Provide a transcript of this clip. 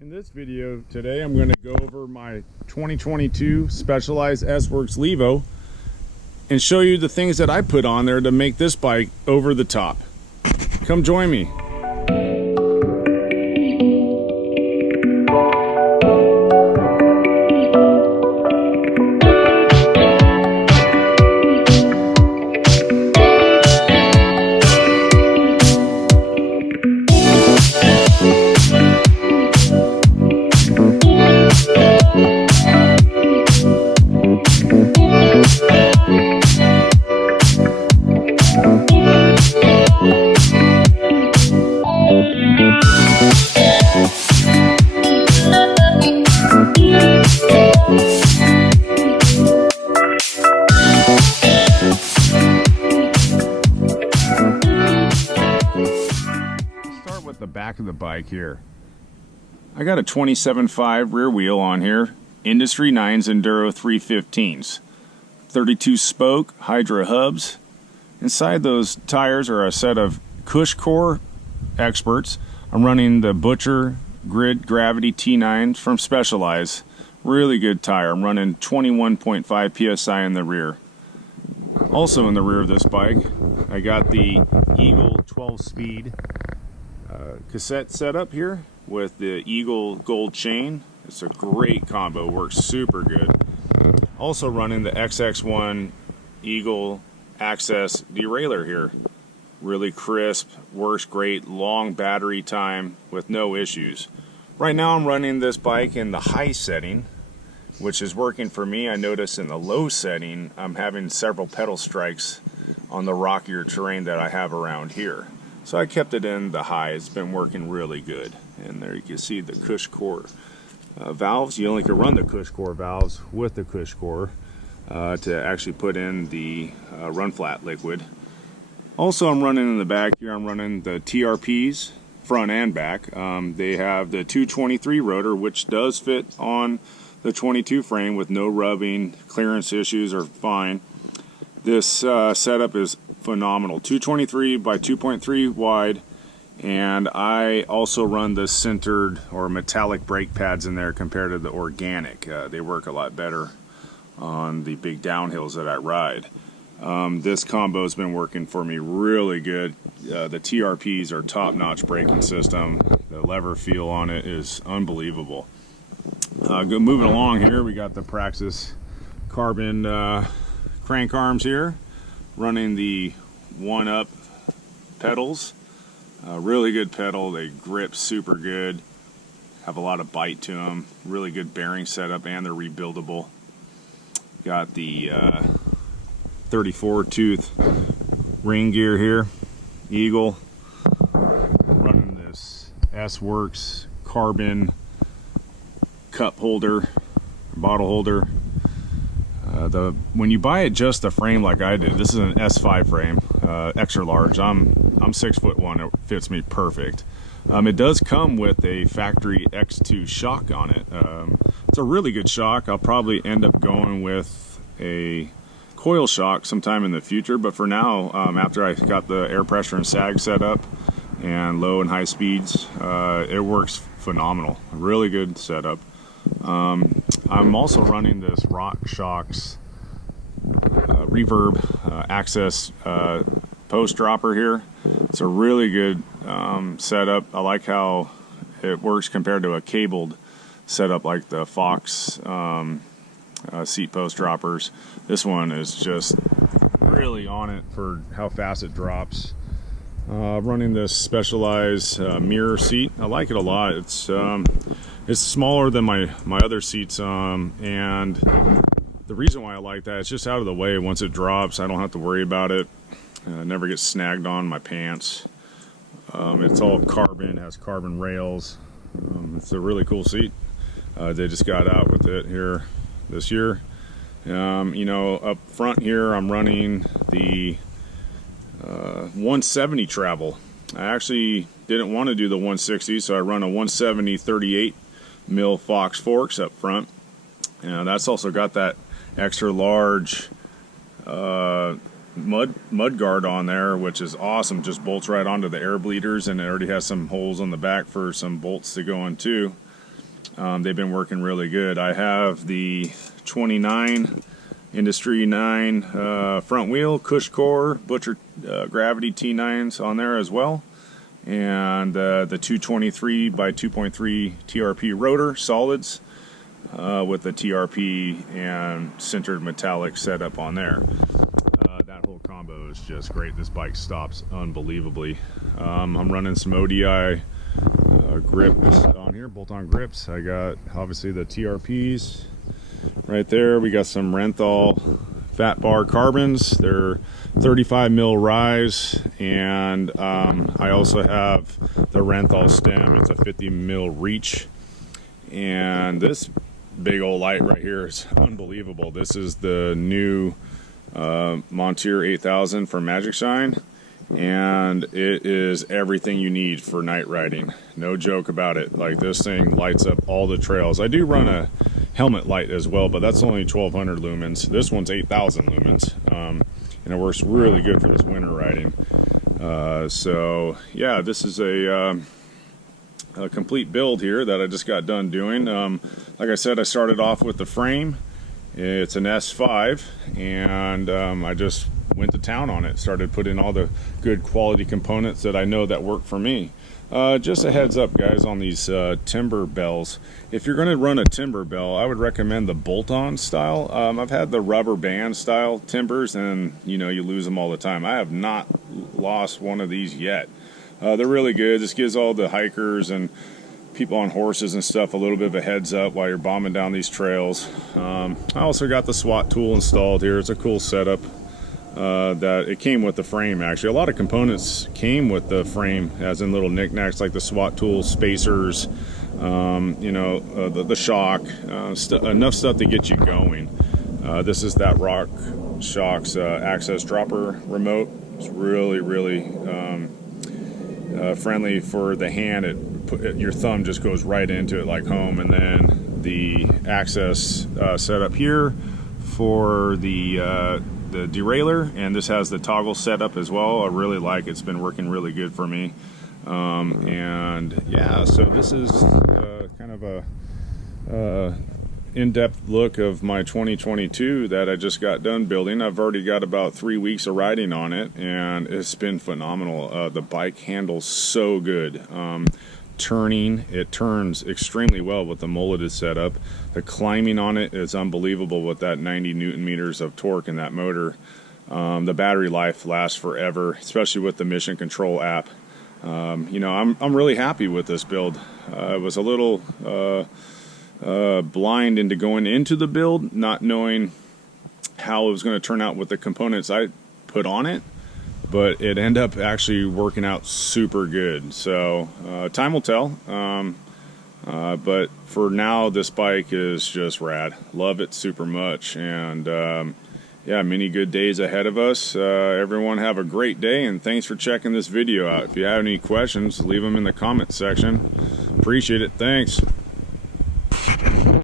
In this video today, I'm going to go over my 2022 Specialized S-Works Levo and show you the things that I put on there to make this bike over the top. Come join me. The back of the bike here. I got a 27.5 rear wheel on here, Industry 9's Enduro 315s, 32 spoke Hydra hubs. Inside those tires are a set of Cushcore experts. I'm running the Butcher Grid Gravity T9s from Specialized. Really good tire. I'm running 21.5 psi in the rear. Also in the rear of this bike, I got the Eagle 12-speed cassette setup here with the Eagle gold chain. It's a great combo, works super good. Also running the XX1 Eagle Access derailleur here. Really crisp, works great, long battery time with no issues. Right now I'm running this bike in the high setting, which is working for me. I notice in the low setting I'm having several pedal strikes on the rockier terrain that I have around here. So I kept it in the high. It's been working really good. And there you can see the Cushcore valves. You only can run the Cushcore valves with the Cushcore to actually put in the run flat liquid. Also, I'm running in the back here, I'm running the TRPs front and back. They have the 223 rotor, which does fit on the 22 frame with no rubbing. Clearance issues are fine. This setup is phenomenal. 223 by 2.3 wide, and I also run the centered or metallic brake pads in there compared to the organic. They work a lot better on the big downhills that I ride. This combo has been working for me really good. The TRPs are top-notch braking system. The lever feel on it is unbelievable. Moving along here, we got the Praxis carbon crank arms here, running the 1-up pedals. Really good pedal. They grip super good, have a lot of bite to them, really good bearing setup, and they're rebuildable. Got the 34 tooth ring gear here, Eagle. Running this S-Works carbon cup holder, bottle holder. When you buy it just the frame like I did, this is an S5 frame, extra large. I'm 6'1", it fits me perfect. It does come with a factory X2 shock on it. It's a really good shock. I'll probably end up going with a coil shock sometime in the future, but for now, after I got the air pressure and sag set up and low and high speeds, it works phenomenal. Really good setup. I'm also running this RockShox reverb access post dropper here. It's a really good setup. I like how it works compared to a cabled setup like the Fox seat post droppers. This one is just really on it for how fast it drops. Running this Specialized mirror seat. I like it a lot. It's smaller than my other seats, and the reason why I like that, it's just out of the way. Once it drops, I don't have to worry about it. It never gets snagged on my pants. It's all carbon, has carbon rails. It's a really cool seat. They just got out with it here this year. You know, up front here, I'm running the 170 travel. I actually didn't want to do the 160, so I run a 170 38 mil Fox forks up front. And that's also got that extra large mud guard on there, which is awesome. Just bolts right onto the air bleeders, and it already has some holes on the back for some bolts to go in too. They've been working really good. I have the 29 Industry 9 front wheel, Cush Core, Butcher Gravity T9s on there as well. And the 223 by 2.3 TRP rotor solids with the TRP and sintered metallic setup on there. That whole combo is just great. This bike stops unbelievably. I'm running some ODI grips on here, bolt-on grips. I got obviously the TRPs right there. We got some Renthal fat bar carbons. They're 35 mil rise, and I also have the Renthal stem. It's a 50 mil reach, and this big old light right here is unbelievable. This is the new Montier 8000 from Magic Shine, and it is everything you need for night riding. No joke about it. Like, this thing lights up all the trails. I do run a helmet light as well, but that's only 1200 lumens. This one's 8000 lumens, and it works really good for this winter riding. So yeah, this is a complete build here that I just got done doing. Like I said, I started off with the frame. It's an S5, and I just went to town on it. Started putting all the good quality components that I know that work for me. Just a heads up, guys, on these timber bells. If you're going to run a timber bell, I would recommend the bolt-on style. I've had the rubber band style timbers, and you know, you lose them all the time. I have not lost one of these yet. They're really good. This gives all the hikers and people on horses and stuff a little bit of a heads up while you're bombing down these trails. I also got the SWAT tool installed here. It's a cool setup. That it came with the frame. Actually, a lot of components came with the frame, as in little knickknacks like the SWAT tool, spacers, you know, the shock, enough stuff to get you going. This is that Rock Shock's access dropper remote. It's really friendly for the hand. Your thumb just goes right into it like home, and then the access setup here for the derailleur, and this has the toggle setup as well. I really like it. It's been working really good for me. And yeah, so this is kind of a in-depth look of my 2022 that I just got done building. I've already got about 3 weeks of riding on it, and it's been phenomenal. The bike handles so good. Turning, it turns extremely well with the mulleted setup. The climbing on it is unbelievable with that 90 newton meters of torque in that motor. The battery life lasts forever, especially with the Mission Control app. You know, I'm really happy with this build. I was a little blind into going into the build, not knowing how it was going to turn out with the components I put on it, but it ended up actually working out super good. So time will tell, but for now this bike is just rad. Love it super much, and yeah, many good days ahead of us. Everyone have a great day, and thanks for checking this video out. If you have any questions, leave them in the comment section. Appreciate it. Thanks.